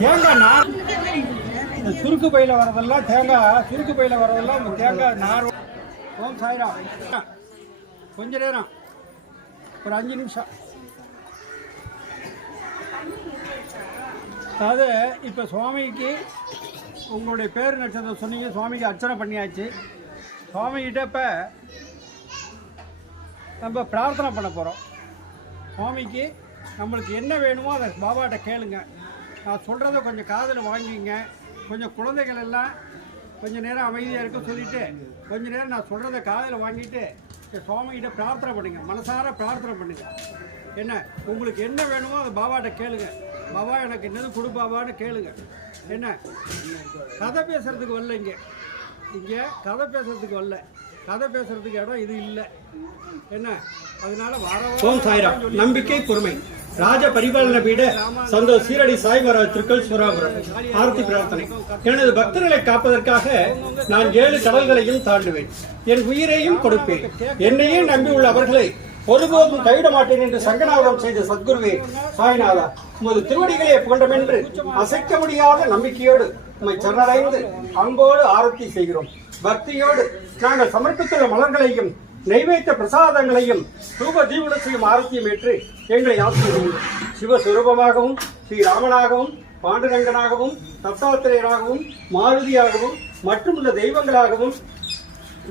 தேங்காய் நார் சுருக்கு பையில வரதெல்லாம் தேங்காய் சுருக்கு பையில வரதெல்லாம் தேங்காய் நார். ஓம் சாய்ராம். கொஞ்ச நேரம் ஒரு 5 நிமிஷம். அதாவது இப்போ சுவாமிக்கு உங்களுடைய பேர் நட்சத்திரம் சொன்னீங்க, சுவாமிக்கு அர்ச்சனை பண்ணியாச்சு. சுவாமிகிட்ட இப்போ நம்ம பிரார்த்தனை பண்ண போகிறோம். சுவாமிக்கு நம்மளுக்கு என்ன வேணுமோ அதை பாபாட்ட கேளுங்க. நான் சொல்கிறத கொஞ்சம் காதில் வாங்கிங்க. கொஞ்சம் குழந்தைகள் எல்லாம் கொஞ்சம் நேரம் அமைதியாக இருக்க சொல்லிவிட்டு கொஞ்சம் நேரம் நான் சொல்கிறத காதில் வாங்கிட்டு சுவாமிகிட்ட பிரார்த்தனை பண்ணுங்க. மனசார பிரார்த்தனை பண்ணுங்க. என்ன உங்களுக்கு என்ன வேணுமோ அதை பாபாட்ட கேளுங்க. பாபா எனக்கு என்னது கொடு பாபான்னு கேளுங்க. என்ன கதை பேசுகிறதுக்கு வரல, இங்கே கதை பேசுகிறதுக்கு வரல. கதை பேசுறதுக்கு இடம் இது இல்லை. என்ன அதனால ஓம் சாய்ராம். நம்பிக்கை பொறுமை ராஜ பரிபாலன பீட சந்தோஷ் சீரடி சாய் மகாராஜ் திருக்கல் சுராபுரம். ஆர்த்தி பிரார்த்தனை. எனது பக்தர்களை காப்பதற்காக நான் 7 கடல்களையும் தாண்டுவேன், என் உயிரையும் கொடுப்பேன். என்னையே நம்பியுள்ள அவர்களை ஒருபோதும் கைவிட மாட்டேன் என்று சங்கநாதம் செய்த சத்குருவே சாய்நாதா, உமது திருவடிகளே புகழ்டம் என்று அசைக்க முடியாத நம்பிக்கையோடு உம்மை சரணடைந்து அன்போடு ஆரத்தி செய்கிறோம். பக்தியோடு நாங்கள் சமர்ப்பித்துள்ள மலர்களையும் நைவேத்திய பிரசாதங்களையும் ரூப தீபனத்தையும் ஆரத்தியம் ஏற்று எங்களை ஆசிரியர்கள் சிவஸ்வரூபமாகவும் ஸ்ரீராமனாகவும் பாண்டுரங்கனாகவும் தத்தாத்திரேயராகவும் மாருதியாகவும் மற்றும் உள்ள தெய்வங்களாகவும்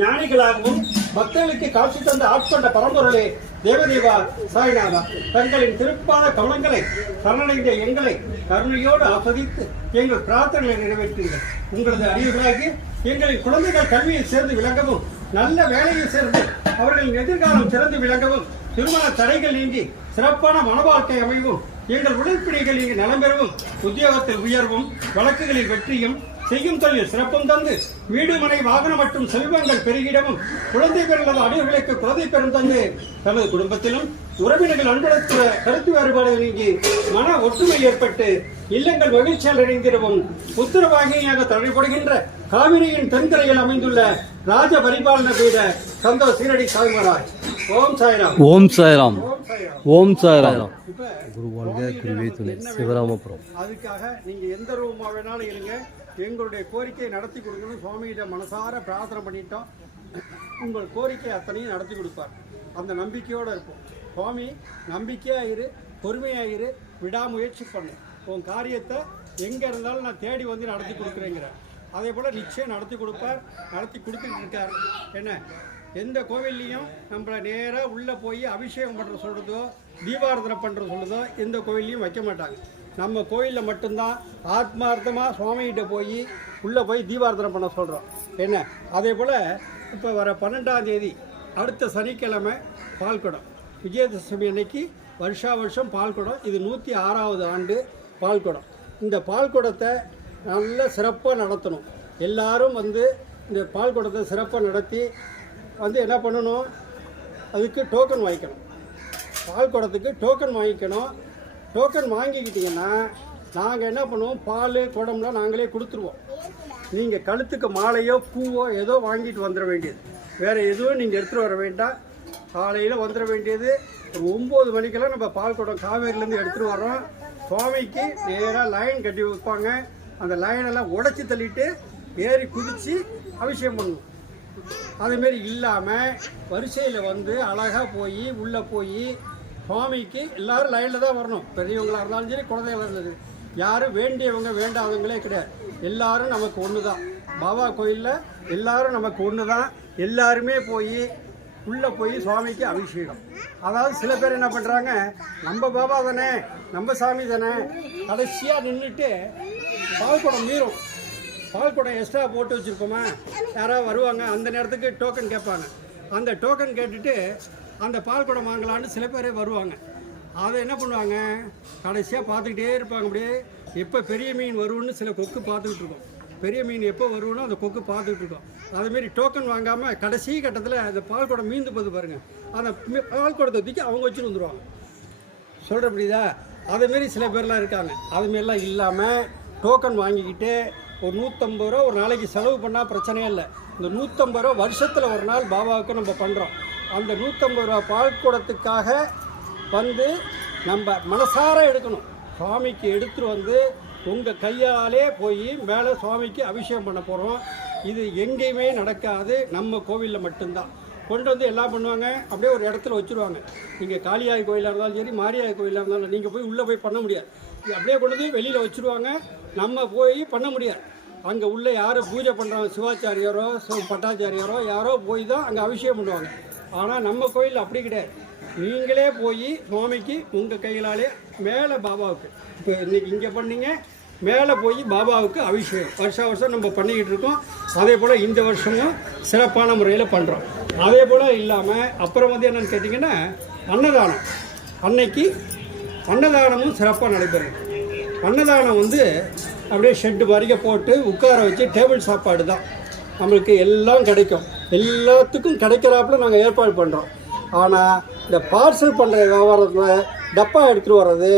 ஞானிகளாகவும் பக்தர்களுக்கு காட்சி தந்த ஆட்கொண்ட பரம்பொருளே தேவதேவா சாய்நாதா, தங்களின் திருப்பாத கவனங்களை கருணைந்த எங்களை கருணையோடு ஆஸ்வதித்து எங்கள் பிரார்த்தனைகளை நிறைவேற்றுங்கள். உங்களது அறிவுகளாகி எங்களின் குழந்தைகள் கல்வியில் சேர்ந்து விளங்கவும், நல்ல வேலையில் சேர்ந்து அவர்களின் எதிர்காலம் சிறந்து விளங்கவும், திருமண தடைகள் நீங்கி சிறப்பான மனவாழ்க்கை அமைவும், எங்கள் உடற்பிணிகள் இங்கு நலம் பெறவும், உத்தியோகத்தில் உயர்வும், வழக்குகளில் வெற்றியும், செய்யும் தொழில் சிறப்பும் தந்து வீடு மனை வாகனம் மற்றும் செல்வங்கள் பெருகிடவும், குழந்தை பெறும் அடியவர்களுக்கு குழந்தை பெறும் தந்து தனது குடும்பத்திலும் உறவினர்கள் அன்படுத்த கருத்து வேறுபாடுகள் நீங்கி மன ஒற்றுமை ஏற்பட்டு இல்லங்கள் மகிழ்ச்சியால் இணைந்திடவும் உத்தரவாகினியாக தடைபடுகின்ற காவிரியின் தென்கரையில் அமைந்துள்ள ராஜ பரிபாலன பீட சந்தோஷ் சீரடி சாய் மகாராஜ். ஓம் சாய்ராம். ஓம் சாய்ராம். ஓம் சாய்ராம். குருவாழ்க குருவே துணை. சிவராமபுரம். அதுக்காக நீங்க எந்த ரூபமா வேணாலும் இருங்க, எங்களுடைய கோரிக்கையை நடத்தி கொடுக்கணும். சுவாமிகிட்ட மனசார பிரார்த்தனை பண்ணிட்டோம். உங்கள் கோரிக்கை அத்தனையும் நடத்தி கொடுப்பார். அந்த நம்பிக்கையோடு இருப்போம். சுவாமி நம்பிக்கையாக இரு, பொறுமையாக இரு, விடாமுயற்சி பண்ணு. உன் காரியத்தை எங்கே இருந்தாலும் நான் தேடி வந்து நடத்தி கொடுக்குறேங்கிற அதே போல் நிச்சயம் நடத்தி கொடுப்பார். நடத்தி கொடுத்துட்டு இருக்கார். என்ன எந்த கோவில்லையும் நம்மளை நேராக உள்ளே போய் அபிஷேகம் பண்ணுற சொல்கிறதோ தீபாராதனை பண்ணுற சொல்கிறதோ எந்த கோவில்லையும் வைக்க மாட்டாங்க. நம்ம கோயிலில் மட்டும்தான் ஆத்மார்த்தமாக சுவாமிகிட்ட போய் உள்ளே போய் தீபாராதனை பண்ண சொல்கிறோம். என்ன அதே போல் இப்போ வர 12ஆம் தேதி அடுத்த சனிக்கிழமை பால்குடம், விஜயதசமி அன்னைக்கு வருஷம் பால்குடம். இது 106வது ஆண்டு பால்குடம். இந்த பால்குடத்தை நல்ல சிறப்பாக நடத்தணும். எல்லாரும் வந்து இந்த பால்குடத்தை சிறப்பாக நடத்தி வந்து என்ன பண்ணணும், அதுக்கு டோக்கன் வாங்கிக்கணும். பால்குடத்துக்கு டோக்கன் வாங்கிக்கணும். டோக்கன் வாங்கிக்கிட்டிங்கன்னா நாங்கள் என்ன பண்ணுவோம், பால் குடம்லாம் நாங்களே கொடுத்துருவோம். நீங்கள் கழுத்துக்கு மாலையோ பூவோ ஏதோ வாங்கிட்டு வந்துட வேண்டியது, வேறு எதுவும் நீங்கள் எடுத்துகிட்டு வர வேண்டாம். காலையில் வந்துட வேண்டியது ஒரு 9 மணிக்கெல்லாம் நம்ம பால்குடம் காவேரியிலேருந்து எடுத்துகிட்டு வரோம். சுவாமிக்கு நேராக லைன் கட்டி வைப்பாங்க. அந்த லைனெல்லாம் உடச்சி தள்ளிட்டு ஏறி குதித்து அபிஷேகம் பண்ணணும். அதுமாரி இல்லாமல் வரிசையில் வந்து அழகாக போய் உள்ளே போய் சுவாமிக்கு எல்லோரும் லைனில் தான் வரணும். பெரியவங்களாக இருந்தாலும் சரி, குழந்தைகளாக இருந்தாலும் சரி, யாரும் வேண்டியவங்க வேண்டாதவங்களே கிடையாது. எல்லோரும் நமக்கு ஒன்று தான். பாபா கோயிலில் எல்லோரும் நமக்கு ஒன்று தான். எல்லாருமே போய் உள்ளே போய் சுவாமிக்கு அபிஷேகம். அதாவது சில பேர் என்ன பண்ணுறாங்க, நம்ம பாபா தானே, நம்ம சாமி தானே, கடைசியாக நின்றுட்டு பால்குடம் மீறும். பால்குடம் எக்ஸ்ட்ரா போட்டு வச்சுருக்கோமா, யாராவது வருவாங்க, அந்த நேரத்துக்கு டோக்கன் கேட்பாங்க. அந்த டோக்கன் கேட்டுட்டு அந்த பால்குடம் வாங்கலான்னு சில பேரே வருவாங்க. அதை என்ன பண்ணுவாங்க, கடைசியாக பார்த்துக்கிட்டே இருப்பாங்க. அப்படியே எப்போ பெரிய மீன் வரும்னு சில கொக்கு பார்த்துக்கிட்டு இருக்கோம். பெரிய மீன் எப்போ வரும்னு அந்த கொக்கு பார்த்துக்கிட்டு இருக்கோம். அதேமாரி டோக்கன் வாங்காமல் கடைசி கட்டத்தில் அந்த பால் குடம் மீந்து போது பாருங்கள், அந்த பால் குடத்தை தூக்கி அவங்க வச்சுட்டு வந்துடுவாங்க. சொல்கிற புரியுதா? அதேமாரி சில பேர்லாம் இருக்காங்க. அதுமாரிலாம் இல்லாமல் டோக்கன் வாங்கிக்கிட்டு ஒரு 150 ரூபா ஒரு நாளைக்கு செலவு பண்ணால் பிரச்சனையே இல்லை. இந்த 150 ரூபா வருஷத்தில் ஒரு நாள் பாபாவுக்கு நம்ம பண்ணுறோம். அந்த 150 ரூபா பால் குடத்துக்காக வந்து நம்ம மனசார எடுக்கணும். சுவாமிக்கு எடுத்துகிட்டு வந்து உங்கள் கையாலே போய் மேலே சுவாமிக்கு அபிஷேகம் பண்ண போகிறோம். இது எங்கேயுமே நடக்காது, நம்ம கோவிலில் மட்டும்தான். கொண்டு வந்து எல்லாம் பண்ணுவாங்க, அப்படியே ஒரு இடத்துல வச்சுருவாங்க. நீங்கள் காளியாய் கோயிலாக இருந்தாலும் சரி, மாரியாய் கோயிலாக இருந்தாலும் நீங்கள் போய் உள்ளே போய் பண்ண முடியாது. அப்படியே கொண்டு வந்து வெளியில் வச்சுருவாங்க, நம்ம போய் பண்ண முடியாது. அங்கே உள்ளே யாரோ பூஜை பண்ணுறாங்க, சிவாச்சாரியாரோ பட்டாச்சாரியாரோ யாரோ போய் தான் அங்கே அபிஷேகம் பண்ணுவாங்க. ஆனால் நம்ம கோயில் அப்படி கிடையாது. நீங்களே போய் சுவாமிக்கு உங்கள் கைகளாலே மேலே பாபாவுக்கு, இப்போ இன்றைக்கி இங்கே பண்ணீங்க, மேலே போய் பாபாவுக்கு அபிஷேகம் வருஷம் நம்ம பண்ணிக்கிட்டு இருக்கோம். அதே போல் இந்த வருஷமும் சிறப்பான முறையில் பண்ணுறோம். அதே போல் இல்லாமல் அப்புறம் வந்து என்னென்னு கேட்டிங்கன்னா, அன்னதானம். அன்னைக்கு அன்னதானமும் சிறப்பாக நடைபெறும். அன்னதானம் வந்து அப்படியே ஷெட்டு வரைக்கும் போட்டு உட்கார வச்சு டேபிள் சாப்பாடு தான். நம்மளுக்கு எல்லாம் கிடைக்கும், எல்லாத்துக்கும் கிடைக்கிறாப்புல நாங்கள் ஏற்பாடு பண்ணுறோம். ஆனால் இந்த பார்சல் பண்ணுற வியாபாரத்தில் டப்பா எடுத்துகிட்டு வர்றது,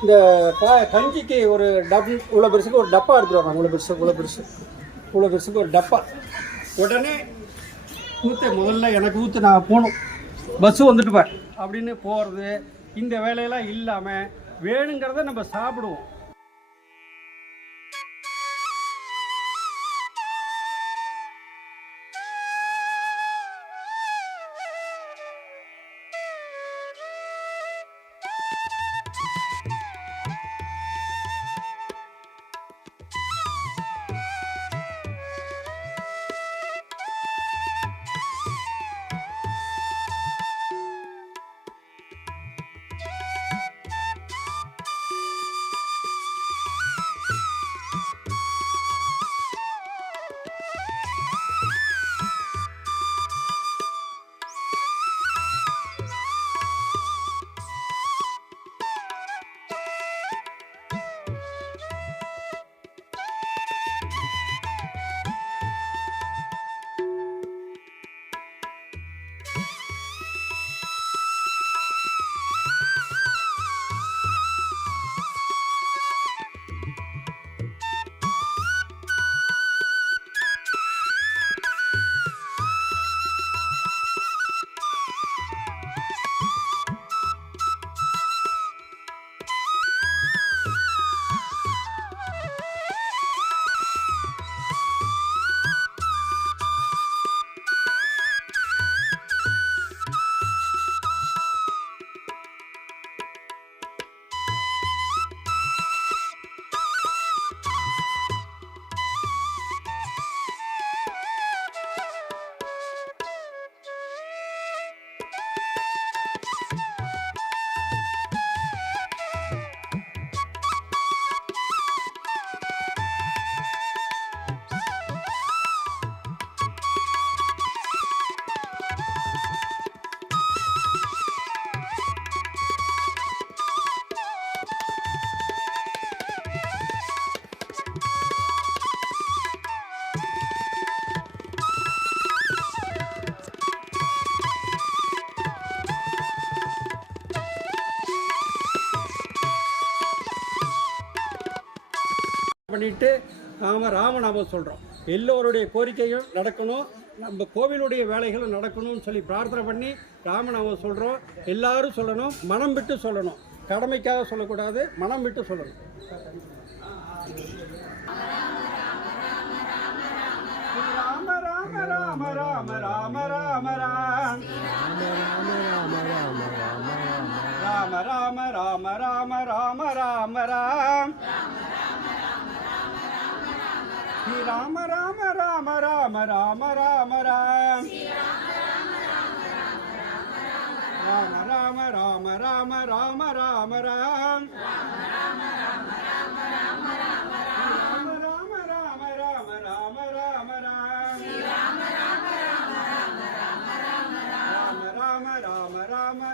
இந்த கஞ்சிக்கு ஒரு இவ்வளோ பெருசுக்கு ஒரு டப்பா எடுத்துகிட்டு வர்றாங்க. இவ்வளோ பெருசுக்கு ஒரு டப்பா. உடனே ஊற்ற முதல்ல எனக்கு ஊற்று, நான் போகணும், பஸ்ஸு வந்துட்டுப்பேன் அப்படின்னு போகிறது, இந்த வேலையெல்லாம் இல்லாமல் வேணுங்கிறத நம்ம சாப்பிடுவோம். பண்ணிட்டு ராமநாமம் சொல்கிறோம். எல்லோருடைய கோரிக்கையும் நடக்கணும், நம்ம கோவிலுடைய வேலைகளும் நடக்கணும்னு சொல்லி பிரார்த்தனை பண்ணி ராமநாமம் சொல்கிறோம். எல்லாரும் சொல்லணும், மனம் விட்டு சொல்லணும், கடமைக்காக சொல்லக்கூடாது, மனம் விட்டு சொல்லணும். ராம ராம ராம ராம ராம ராம ராம ராம ராம ராம ராம ராம ராம் ஸ்ரீ ராம ராம ராம ராம ராம ராம ராம் ராம ராம ராம ராம ராம ராம ராம் ராம ராம